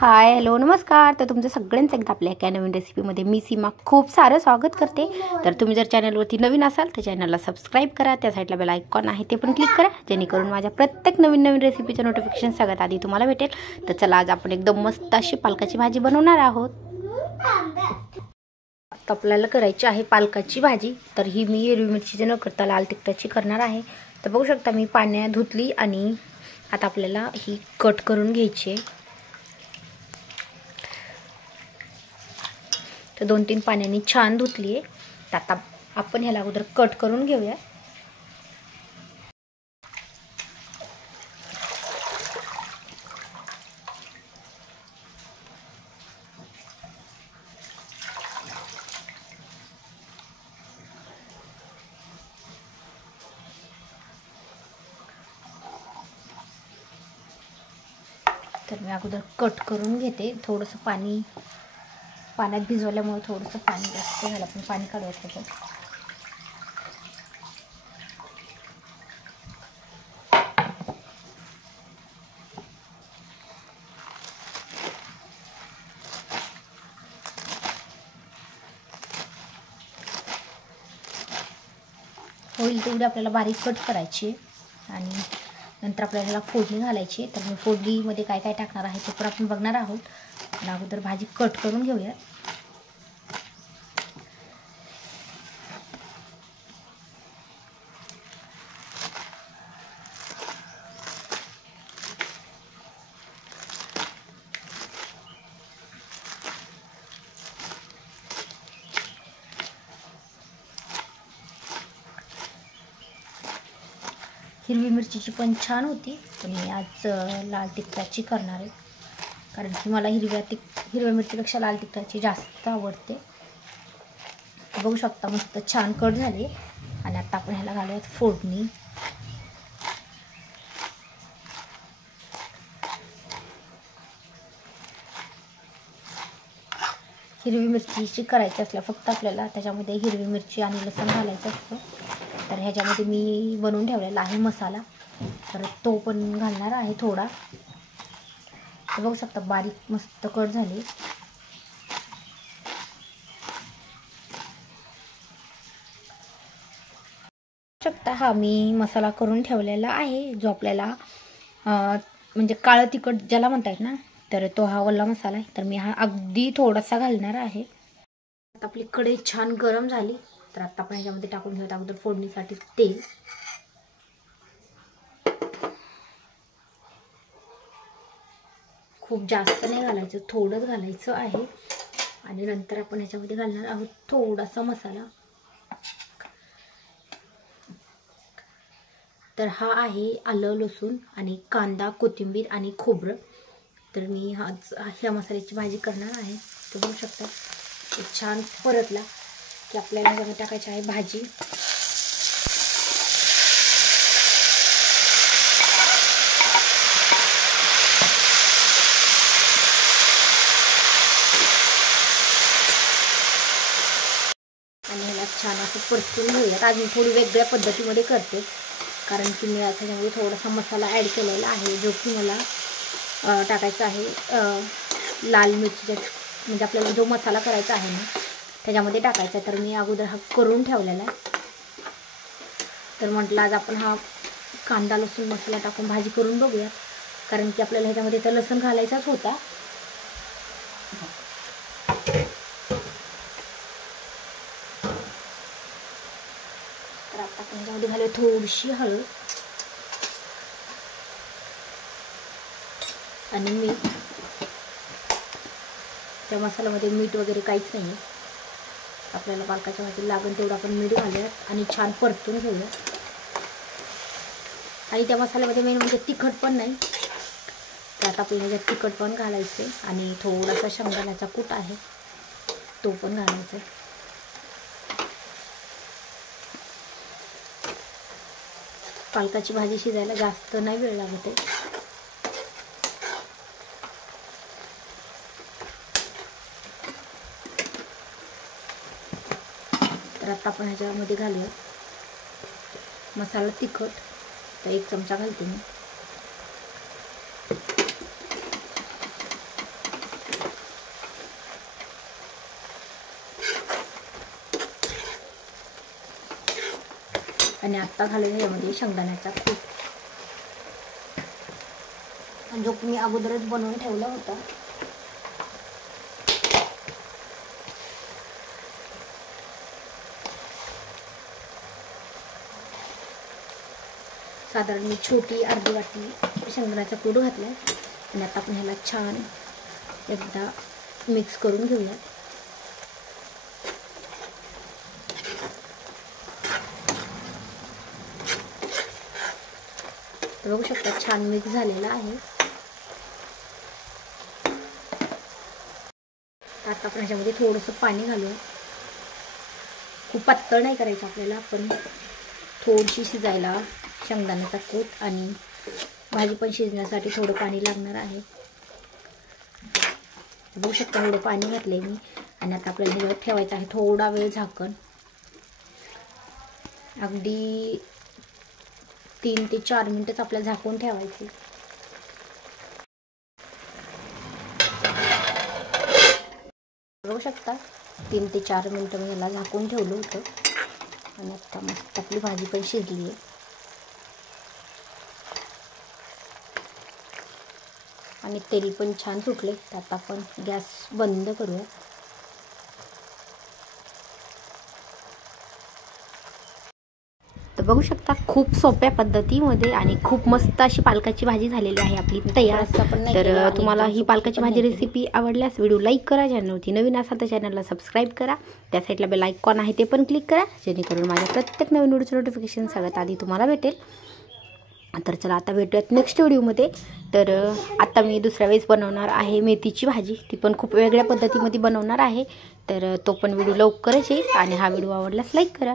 Hi hello नमस्कार. तर तुमचं सगळ्यांचं एकदा आपल्या एका नवीन रेसिपीमध्ये मी सीमा खूप सारं स्वागत करते. तर तुम्ही जर चॅनलवरती नवीन असाल तर चॅनलला सबस्क्राईब करा. त्या साईडला बेल आयकॉन आहे ते पण क्लिक करा, जेणेकरून माझ्या प्रत्येक नवीन रेसिपीचं नोटिफिकेशन सगळ्यात आधी तुम्हाला भेटेल. तर चला, आज आपण एकदम मस्त अशी पालकाची भाजी बनवणार आहोत. आता आपल्याला करायची आहे पालकाची भाजी. तर ही मी हिरवी मिरचीची न करता लाल तिखटाची करणार आहे. तर बघू शकता मी पाण्यात धुतली आणि आता आपल्याला ही कट करून घ्यायची आहे. तर 2-3 पाण्याने छान धुतली आहे. तर आता आपण ह्याला अगोदर कट करून घेऊया. तर मी अगोदर कट करून घेते. थोडंसं पाण्यात भिजवल्यामुळे थोडंसं पाणी जास्त झालं, पण पाणी काढूयात त्याचं. होईल तेवढी आपल्याला बारीक कट करायची आणि नंतर आपल्याला ह्याला फोडणी घालायची. तर मी फोडणीमध्ये काय काय टाकणार आहे ते पण आपण बघणार आहोत. आणि अगोदर भाजी कट करून घेऊया. हिरवी मिरचीची पण छान होती, पण मी आज लाल तिखटाची करणार आहे, कारण की मला हिरव्या मिरचीपेक्षा लाल तिखटाची जास्त आवडते. बघू शकता मस्त छान कट झाले. आणि आता आपण ह्याला घालूयात फोडणी. हिरवी मिरचीची करायची असल्या फक्त आपल्याला त्याच्यामध्ये हिरवी मिरची आणि लसूण घालायचं असतं. तर ह्याच्यामध्ये मी बनवून ठेवलेला आहे मसाला, तर तो पण घालणार आहे थोडा. तर बघू शकता बारीक मस्त कट झाले. शकता हा मी मसाला करून ठेवलेला आहे, जो आपल्याला म्हणजे काळं तिखट ज्याला म्हणतायत ना, तर तो हा वल्ला मसाला आहे. तर मी हा अगदी थोडासा घालणार आहे. आता आपली कढई छान गरम झाली, तर आता आपण ह्याच्यामध्ये टाकून घेऊयात अगोदर फोडणीसाठी तेल. खूप जास्त नाही घालायचं, थोडंच घालायचं आहे. आणि नंतर आपण ह्याच्यामध्ये घालणार आहोत थोडासा मसाला. तर हा आहे आलं लसूण आणि कांदा कोथिंबीर आणि खोबरं. तर मी ह्या मसाल्याची भाजी करणार आहे. तर बघू शकता छान परतला की आपल्याला ह्याच्यामध्ये टाकायची आहे भाजी. आणि ह्याला छान असं परतून घेऊयात. आज मी थोडी वेगळ्या पद्धतीमध्ये करते, कारण की मी त्याच्यामध्ये थोडासा मसाला ॲड केलेला आहे, जो की मला टाकायचा आहे लाल मिरचीच्या, म्हणजे आपल्याला जो मसाला करायचा आहे ना त्याच्यामध्ये टाकायचा. तर मी अगोदर हा करून ठेवलेला आहे. तर म्हटलं आज आपण हा कांदा लसूण मसाला टाकून भाजी करून बघूया, कारण की आपल्याला ह्याच्यामध्ये तर लसूण घालायचाच होता. तर आता आपण ह्याच्यामध्ये घालूया थोडीशी हळद आणि मीठ. त्या मसाल्यामध्ये मीठ वगैरे काहीच नाही, आपल्याला पालकाच्या भाजी लागेल तेवढं आपण मीठ घालूयात आणि छान परतून घेऊयात. आणि त्या मसाल्यामध्ये मेन म्हणजे तिखट पण नाही, तर आता आपल्याला ह्याच्यात तिखट पण घालायचे आणि थोडासा शेंगदाण्याचा कूट आहे तो पण घालायचा. पालकाची भाजी शिजायला जास्त नाही वेळ लागत आहे. तर आता आपण ह्याच्यामध्ये घालूया मसाला तिखट. तर 1 चमचा घालते मी. आणि आत्ता घालून यामध्ये शेंगदाण्याचा कूट, जो मी अगोदरच बनवून ठेवला होता. साधारण मी छोटी अर्धी वाटी शेंगदाण्याचा कूट घातला आणि आता आपण ह्याला छान एकदा मिक्स करून घेऊया. बघू शकता छान मिक्स झालेला आहे. आता आपण ह्याच्यामध्ये थोडंसं पाणी घालूया. खूप पातळ नाही करायचं आपल्याला, पण थोडीशी शिजायला शेंगदाण्याचा कूट आणि भाजी पण शिजण्यासाठी थोडं पाणी लागणार आहे. बघू शकता थोडं पाणी घातले मी आणि आता आपल्याला ह्याच्यावर ठेवायचं आहे थोडा वेळ झाकण. अगदी 3 ते 4 मिनिटच आपल्याला झाकून ठेवायचे. बघू शकता 3 ते 4 मिनिटं मी याला झाकून ठेवलं होतं आणि आता मस्त आपली भाजी पण शिजली आहे. आणि तेल पण छान सुटले. आता आपण गॅस बंद करूया. तर बघू शकता खूप सोप्या पद्धतीमध्ये आणि खूप मस्त अशी पालकाची भाजी झालेली आहे आपली तयार. तर तुम्हाला ही पालकाची भाजी रेसिपी आवडल्यास व्हिडिओ लाईक करा. चॅनलवरती नवीन असाल तर चॅनलला सबस्क्राईब करा. त्या साईडला बेल आयकॉन आहे ते पण क्लिक करा, जेणेकरून माझ्या प्रत्येक नवीन व्हिडिओचं नोटिफिकेशन सगळ्यात आधी तुम्हाला भेटेल. तर चला आता भेटूयात नेक्स्ट व्हिडिओमध्ये. तर आता मी दुसऱ्या वेळेस बनवणार आहे मेथीची भाजी. ती पण खूप वेगळ्या पद्धतीमध्ये बनवणार आहे. तर तो पण व्हिडिओ लवकरच येईल आणि हा व्हिडिओ आवडल्यास लाईक करा.